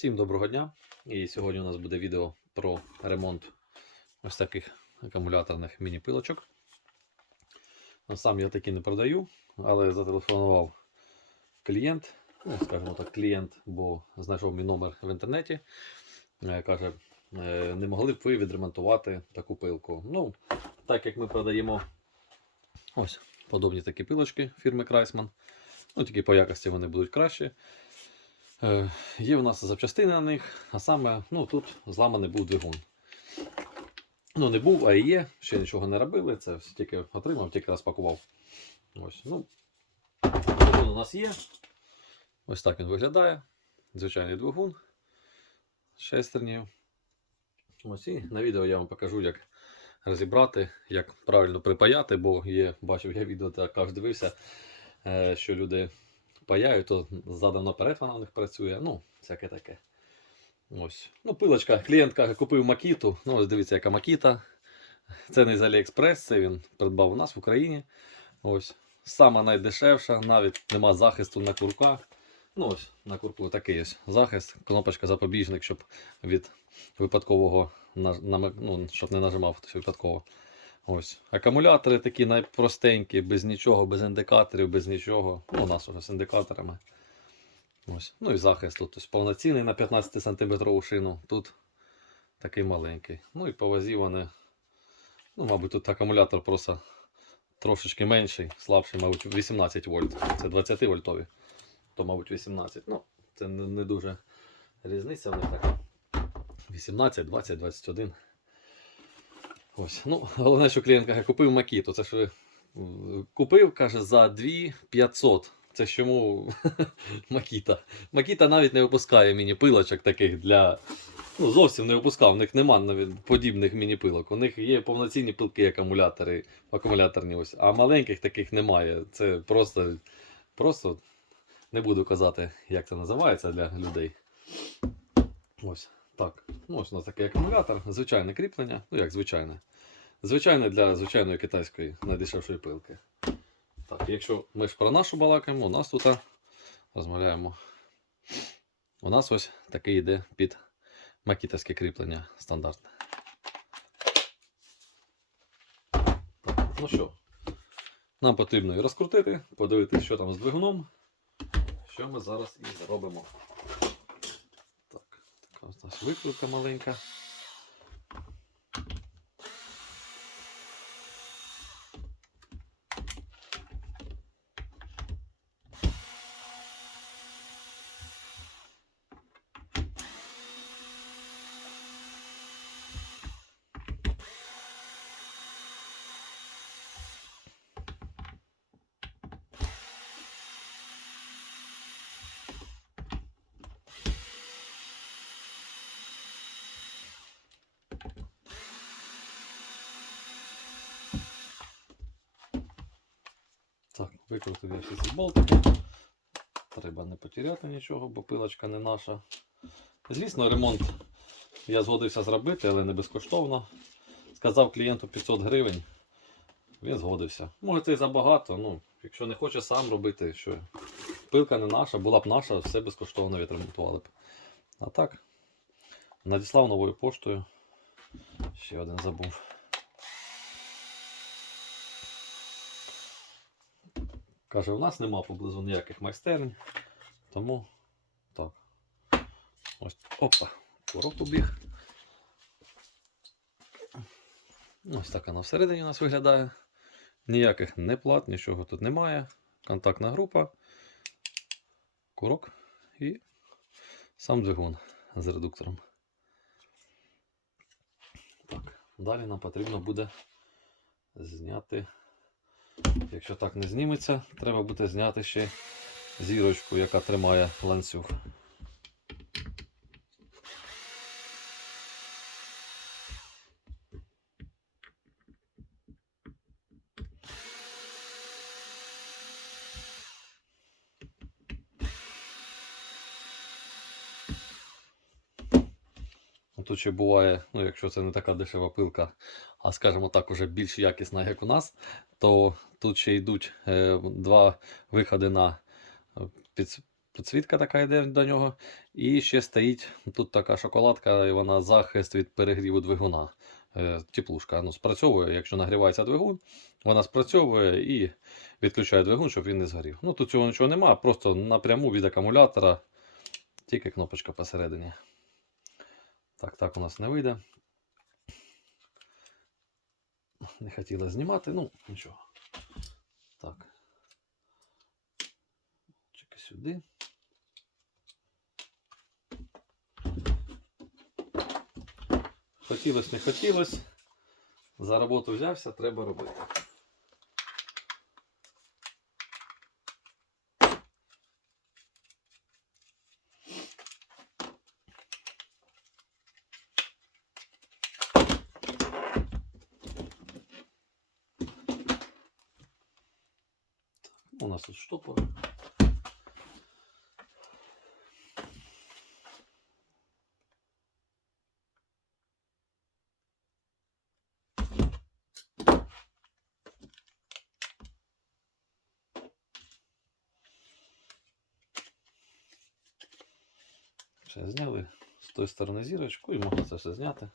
Всім доброго дня! І сьогодні у нас буде відео про ремонт ось таких акумуляторних міні-пилочок. Ну, Сам я такі не продаю, але зателефонував клієнт, ну, скажімо так, клієнт, бо знайшов мій номер в інтернеті. Е, Каже, «Е, не могли б ви відремонтувати таку пилку. Ну, так як ми продаємо ось подобні такі пилочки фірми Крайсман. Ну, тільки по якості вони будуть кращі. Е, Є у нас запчастини на них, а саме ну, тут зламаний був двигун. Ну, не був, а і є, ще нічого не робили. Це все тільки отримав, тільки розпакував. Ось, ну, Двигун у нас є. Ось так він виглядає. Звичайний двигун з шестернею. Ось і на відео я вам покажу, як розібрати, як правильно припаяти, бо є, бачив я відео, також дивився, е, що люди паяють, то задом наперед вона у них працює. Ну, всяке таке. Ось. Ну, пилочка. Клієнт каже, купив макіту. Ну, ось дивіться, яка макіта. Це не з Аліекспрес, це він придбав у нас в Україні. Ось. Сама найдешевша, навіть нема захисту на курка. Ну, ось на курку такий ось захист, кнопочка запобіжник, щоб від випадкового ну, щоб не нажимав хтось випадково. Ось. Акумулятори такі найпростенькі, без нічого, без індикаторів, без нічого. Ну, у нас уже з індикаторами. Ось. Ну і захист тут тобто, повноцінний на 15 см шину. Тут такий маленький. Ну і по вазі вони. Ну, мабуть, тут акумулятор просто трошечки менший, слабший, мабуть, 18 вольт. Це 20 вольтові. То, мабуть, 18. Ну, це не, дуже різниця в така. 18, 20, 21. Ось. Ну, головне, що клієнт каже, купив макіту. Це ж е, купив, каже, за 2500. Це чому Макіта. Макіта навіть не випускає міні-пилочок таких для. Ну, зовсім не випускав, у них нема навіть подібних міні-пилок. У них є повноцінні пилки акумулятори, акумуляторні ось, а маленьких таких немає. Це просто, просто не буду казати, як це називається для людей. Ось так. Ну, ось у нас такий акумулятор, звичайне кріплення. Ну як звичайне. Звичайне для звичайної китайської найдешевшої пилки. Так, якщо ми ж про нашу балакаємо, у нас тут розмовляємо. У нас ось такий йде під макітовське кріплення стандартне. Так, ну що, нам потрібно її розкрутити, подивитися, що там з двигуном. Що ми зараз і зробимо. Так, така ось у нас викрутка маленька. Так, викрутив я всі ці болтики. Треба не потеряти нічого, бо пилочка не наша. Звісно, ремонт я згодився зробити, але не безкоштовно. Сказав клієнту 500 гривень. Він згодився. Може це і забагато, ну, якщо не хоче сам робити, що пилка не наша, була б наша, все безкоштовно відремонтували б. А так, надіслав новою поштою. Ще один забув. Каже, у нас нема поблизу ніяких майстерень, тому так. Ось, опа, курок побіг. Ось так вона всередині у нас виглядає. Ніяких не плат, нічого тут немає. Контактна група, курок і сам двигун з редуктором. Так, далі нам потрібно буде зняти. Якщо так не зніметься, треба буде зняти ще зірочку, яка тримає ланцюг. Тут ще буває, ну якщо це не така дешева пилка, а скажімо так, уже більш якісна, як у нас, то тут ще йдуть е, два виходи на е, під, підсвітка така йде до нього. І ще стоїть тут така шоколадка, і вона захист від перегріву двигуна. Е, Теплушка. Ну, спрацьовує, якщо нагрівається двигун, вона спрацьовує і відключає двигун, щоб він не згорів. Ну тут цього нічого немає, просто напряму від акумулятора, тільки кнопочка посередині. Так, так у нас не вийде. Не хотіла знімати, ну нічого. Так. Чекай сюди. Хотілося, не хотілося. За роботу взявся, треба робити. У нас тут штопор. Все зняли з тої сторони зірочку і можна це все зняти.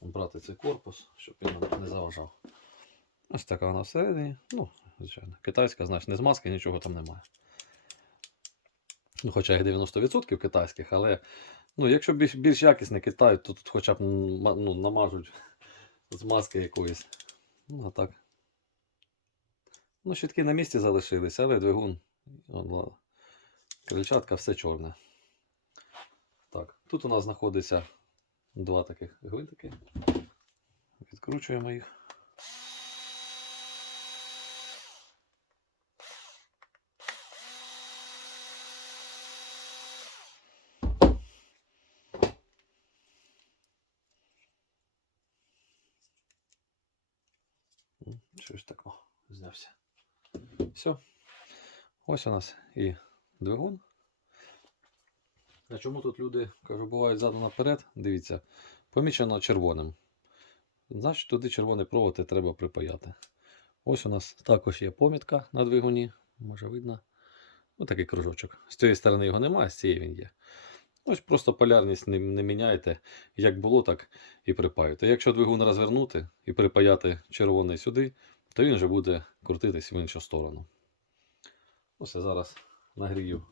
Брати цей корпус, щоб він не заважав. Ось така вона всередині. Ну, звичайно, китайська, значить, не з маски, нічого там немає. Ну, хоча їх 90% китайських, але ну, якщо більш, більш якісний Китай, то тут хоча б ну, намажуть з маски якоїсь. Ну, а так. Ну, щитки на місці залишились, але двигун, крильчатка, все чорне. Так, тут у нас знаходиться два таких гвинтики. Відкручуємо їх. Щось таке знявся. Все. Ось у нас і двигун. А чому тут люди, кажу, бувають ззаду наперед? Дивіться, помічено червоним. Значить, туди червоний провод і треба припаяти. Ось у нас також є помітка на двигуні. Може видно. Ось такий кружочок. З цієї сторони його немає, з цієї він є. Ось просто полярність не, не міняєте. Як було, так і припаюєте. Якщо двигун розвернути і припаяти червоний сюди, то він вже буде крутитись в іншу сторону. Ось я зараз нагрію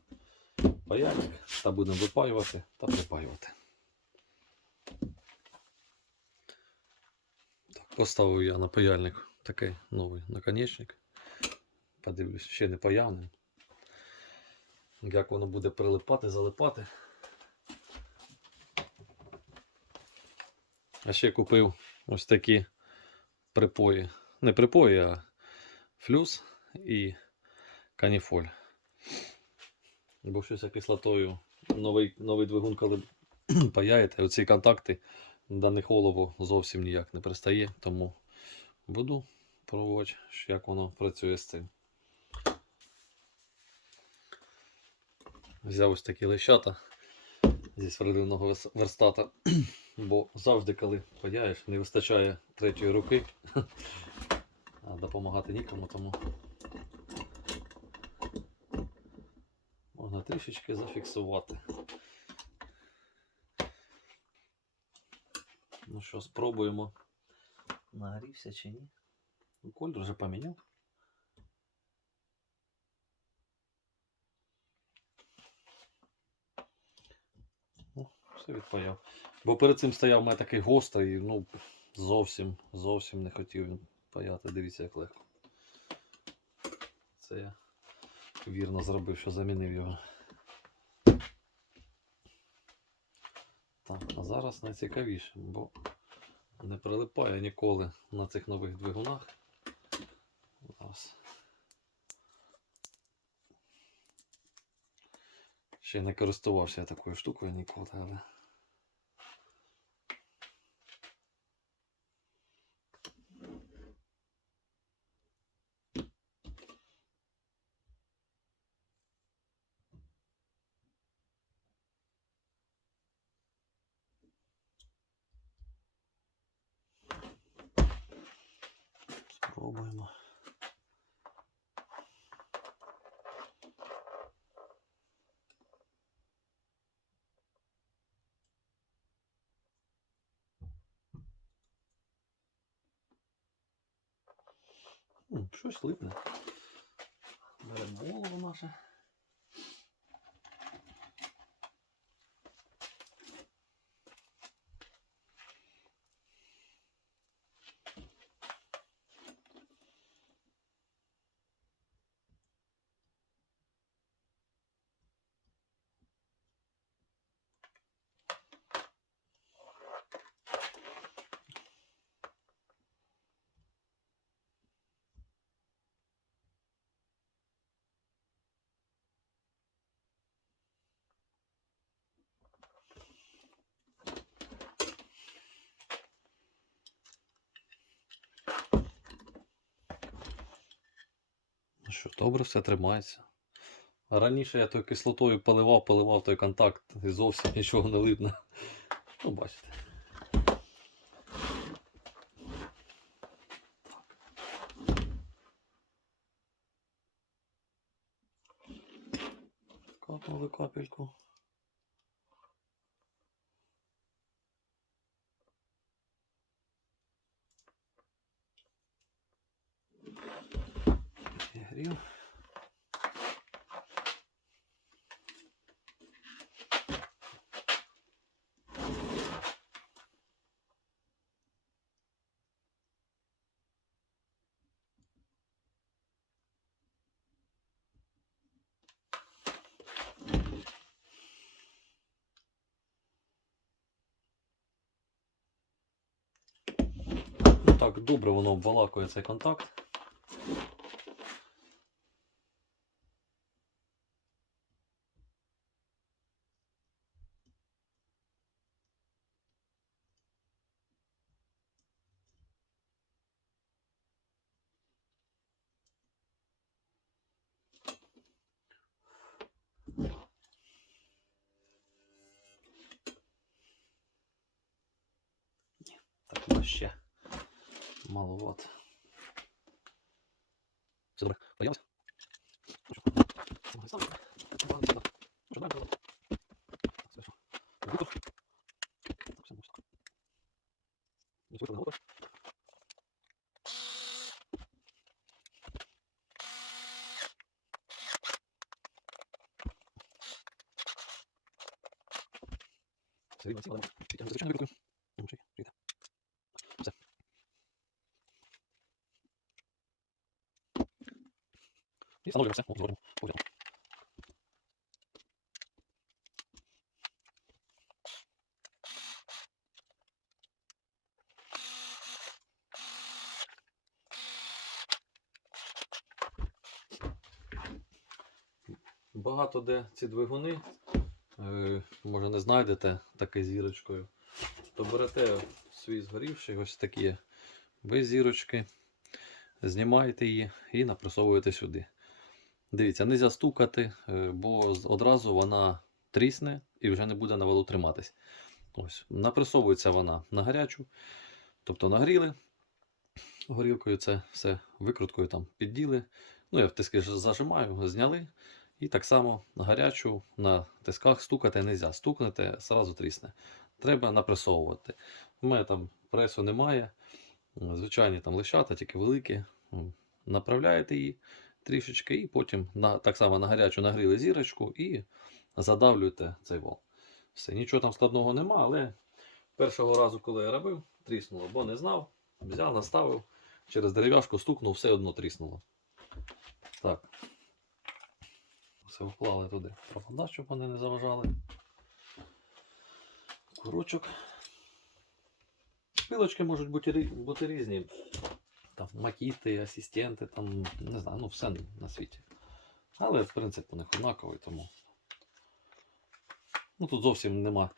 паяльник та будемо випаювати та припаювати. Так, поставив я на паяльник такий новий наконечник. Подивлюсь, ще не паявний. Як воно буде прилипати, залипати. А ще купив ось такі припої. Не припої, а флюс і каніфоль. Бо щось я кислотою. Новий, новий двигун, коли паяєте, оці контакти до них олово зовсім ніяк не пристає, тому буду пробувати, як воно працює з цим. Взяв ось такі лещата зі сверлильного вес- верстата, бо завжди, коли паяєш, не вистачає третьої руки, а допомагати нікому, тому можна трішечки зафіксувати. Ну що, спробуємо. Нагрівся чи ні? Ну, Колір вже поміняв. О, все відпаяв. Бо перед цим стояв у мене такий гострий, ну зовсім, зовсім не хотів він паяти. Дивіться, як легко. Це я вірно зробив, що замінив його. Так, а зараз найцікавіше, бо не прилипає ніколи на цих нових двигунах. Зараз. Ще не користувався я такою штукою ніколи, але. Спробуємо. М, Щось липне. Беремо голову наше. Що, добре, все тримається. Раніше я тою кислотою поливав, поливав той контакт і зовсім нічого не липне. Ну, бачите. Капнули капельку. Ну так, добре воно обвалакує цей контакт. Так, ну ще. Маловато. Все добре, появилось? Ну що, слухай, сам. Ну, ладно, сюди. Ну що, далі, далі. Так, все, що. Готов? Так, все, ну, що. Ну, слухай, готов? Все, рівно, сіла, давай. Підтягнути звичайно вилкою. Ну, чекай, чекай. Все. І встановлюємо все. О, зробимо. Поглядаємо. Багато де ці двигуни, е, може не знайдете таке зірочкою, то берете свій згорівший, ось такі без зірочки, знімаєте її і напресовуєте сюди. Дивіться, не можна стукати, е, бо одразу вона трісне і вже не буде на валу триматись. Ось, напресовується вона на гарячу, тобто нагріли горілкою це все викруткою там підділи. Ну, я в тиски ж зажимаю, зняли. І так само на гарячу на тисках стукати не можна. Стукнете, зразу трісне. Треба напресовувати. У мене там пресу немає. Звичайні там лещата, тільки великі. Направляєте її трішечки, і потім на, так само на гарячу нагріли зірочку і задавлюєте цей вал. Все, нічого там складного нема, але першого разу, коли я робив, тріснуло, бо не знав. Взяв, наставив, через дерев'яшку стукнув, все одно тріснуло. Так. Все вклали туди провода, щоб вони не заважали. Курочок. Пилочки можуть бути, бути різні. Там макіти, асистенти, там, не знаю, ну все на світі. Але принцип у них однаковий, тому. Ну тут зовсім нема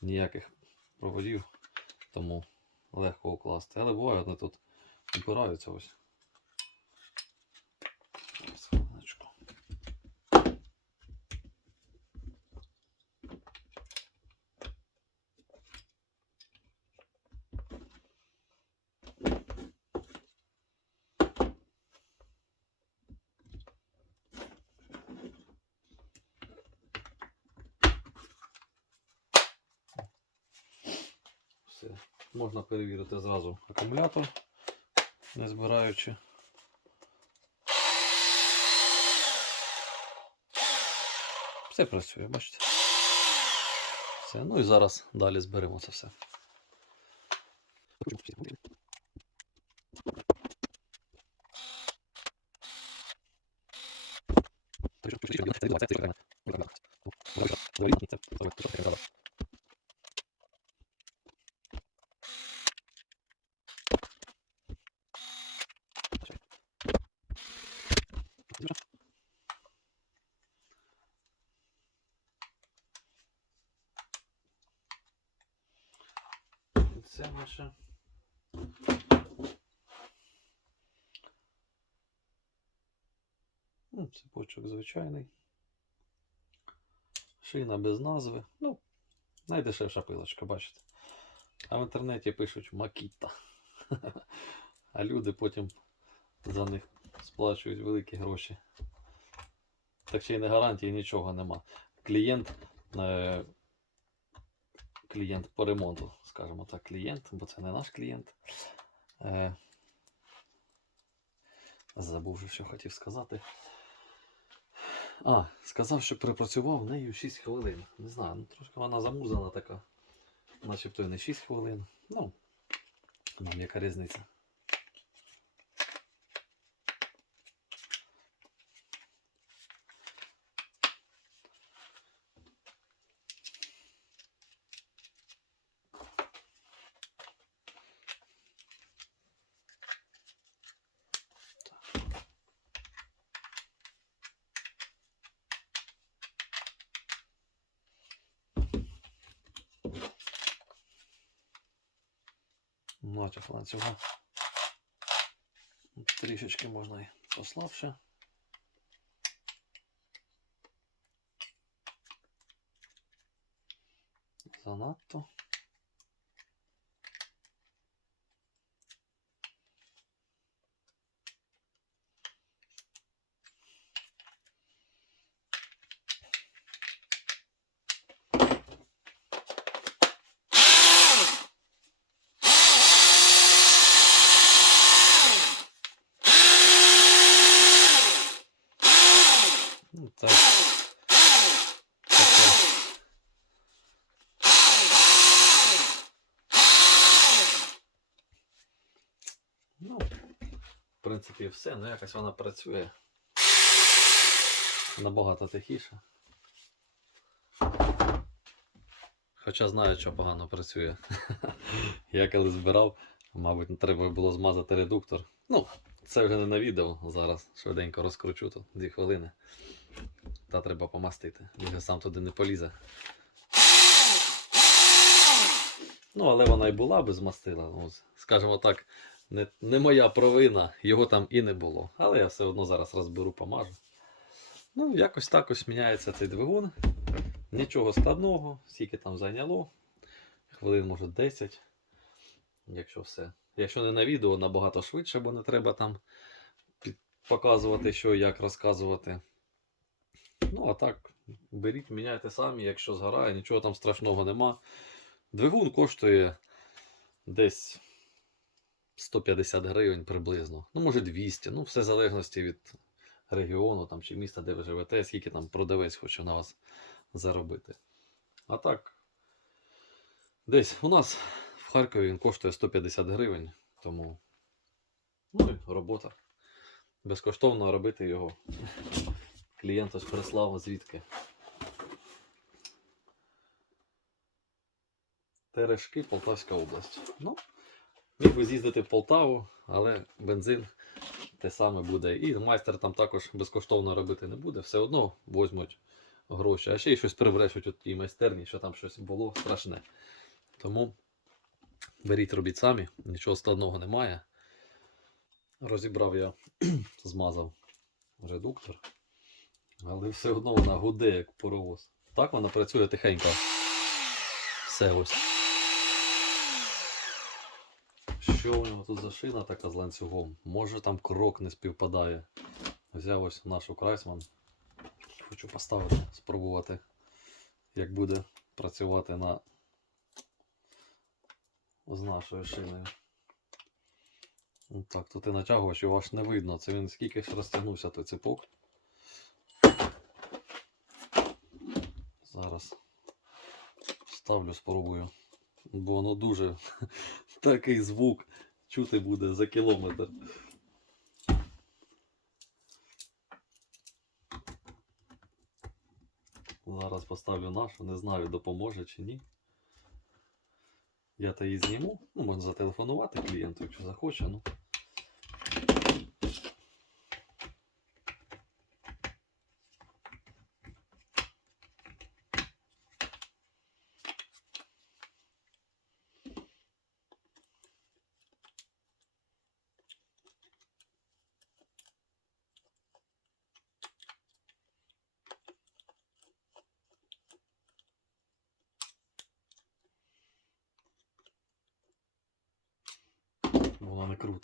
ніяких проводів, тому легко укласти. Але буває, вони тут упираються. Ось, Можна перевірити зразу акумулятор, не збираючи. Все працює, бачите? Все. Ну і зараз далі зберемо це все. Наше. Ну, Цепочок звичайний. Шина без назви. Ну, найдешевша пилочка, бачите. А в інтернеті пишуть Макіта. А люди потім за них сплачують великі гроші. Так ще й не гарантії нічого нема. Клієнт. Е, клієнт по ремонту, скажімо так, клієнт, бо це не наш клієнт. Е, забув, що хотів сказати. А, сказав, що припрацював нею 6 хвилин. Не знаю, ну трошки вона замузана така. Начебто і не 6 хвилин. Ну, нам яка різниця. Ланцюга. Трішечки можна і послабше. Занадто. Ну, так. Таке. Ну, в принципі, все. Ну, якось вона працює набагато тихіше. Хоча знаю, що погано працює. Я коли збирав, мабуть, треба було змазати редуктор. Ну, це вже не на відео. Зараз швиденько розкручу тут дві хвилини. Та треба помастити. Він сам туди не полізе. Ну, але вона й була би змастила. Ну, скажімо так, не, не моя провина, його там і не було. Але я все одно зараз розберу, помажу. Ну, якось так ось міняється цей двигун. Нічого складного, скільки там зайняло. Хвилин, може, 10. Якщо все. Якщо не на відео, набагато швидше, бо не треба там показувати, що як розказувати. Ну, а так, беріть, міняйте самі, якщо згорає, нічого там страшного нема. Двигун коштує десь 150 гривень приблизно. Ну, може 200. Ну, все в залежності від регіону там, чи міста, де ви живете, скільки там продавець хоче на вас заробити. А так, десь у нас в Харкові він коштує 150 гривень, тому ну, і робота. Безкоштовно робити його. Клієнт ось прислав звідки. Терешки, Полтавська область. Ну, міг би з'їздити в Полтаву, але бензин те саме буде. І майстер там також безкоштовно робити не буде. Все одно возьмуть гроші. А ще й щось прибрешуть у тій майстерні, що там щось було страшне. Тому беріть, робіть самі, нічого складного немає. Розібрав я, змазав редуктор. Але все одно вона гуде, як паровоз. Так вона працює тихенько. Все ось. Що у нього тут за шина така з ланцюгом? Може там крок не співпадає. Взяв ось нашу Крайсман. Хочу поставити, спробувати, як буде працювати на з нашою шиною. Так, тут і натягувач його аж не видно. Це він скільки ж розтягнувся той ципок. Зараз ставлю, спробую. Бо воно дуже такий звук чути буде за кілометр. Зараз поставлю нашу, не знаю, допоможе чи ні. Я та її зніму. Ну, можна зателефонувати клієнту, якщо захоче. Ну.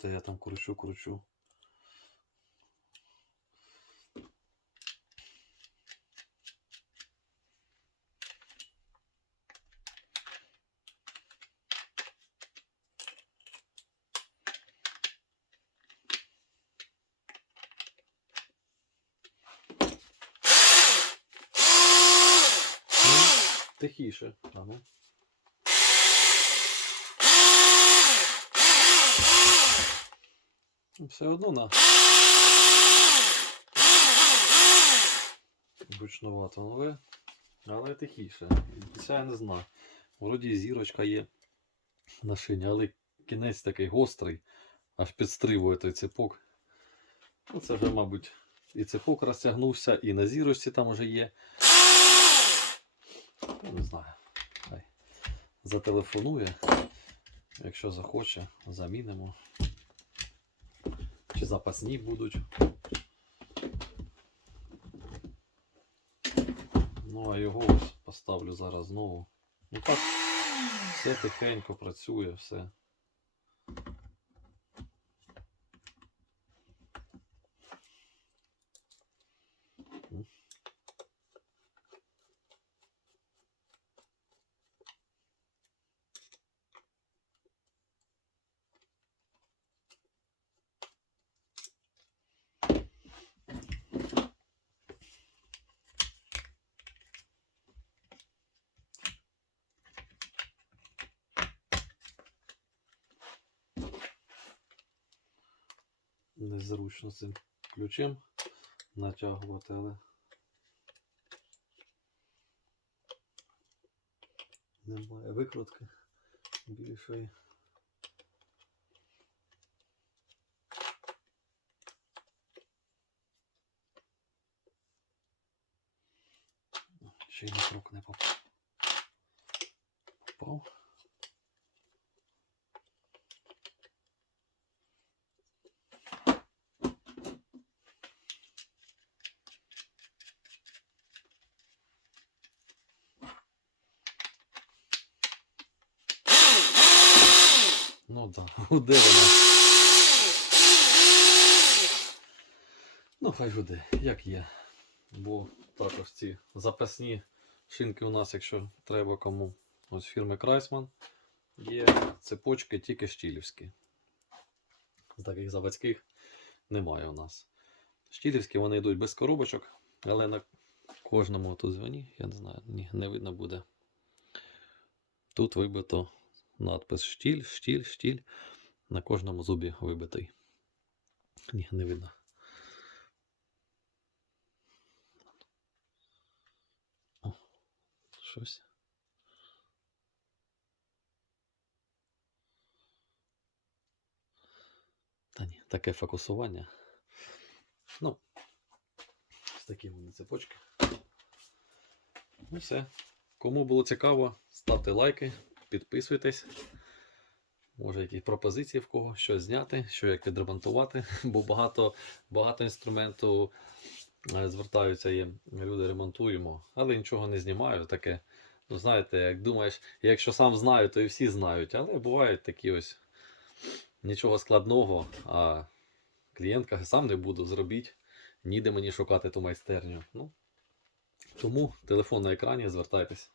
Воно я там кручу, кручу. Тихіше. А ну. Все одно на. Гучновато нове, але тихіше. Це я не знаю. Вроді зірочка є на шині, але кінець такий гострий, аж підстривує той цепок. Ну, це вже, мабуть, і цепок розтягнувся, і на зірочці там вже є. Ну, Не знаю. Хай зателефонує. Якщо захоче, замінимо. Чи запасні будуть. Ну, а його ось поставлю зараз знову. Ну так, все тихенько працює, все. Незручно цим ключем натягувати, але немає викрутки більшої. Ще й на крок не попав. Ну так, да. гуде вона. Ну, хай гуде, як є. Бо також ці запасні шинки у нас, якщо треба кому. Ось фірми Крайсман. Є цепочки тільки штілівські. З таких заводських немає у нас. Штілівські вони йдуть без коробочок, але на кожному тут дзвоні, я не знаю, ні, не видно буде. Тут вибито надпис штіль, штіль, штіль. На кожному зубі вибитий. Ні, не видно. О, щось. Та ні, таке фокусування. Ну, ось такі вони цепочки. Ну все. Кому було цікаво, ставте лайки, підписуйтесь. Може, якісь пропозиції в кого, щось зняти, що як відремонтувати, бо багато, багато інструменту е, звертаються і люди ремонтуємо, але нічого не знімаю. Таке, ну знаєте, як думаєш, якщо сам знаю, то і всі знають. Але бувають такі ось нічого складного, а клієнт каже, сам не буду зробіть, ніде мені шукати ту майстерню. Ну, тому телефон на екрані, звертайтесь.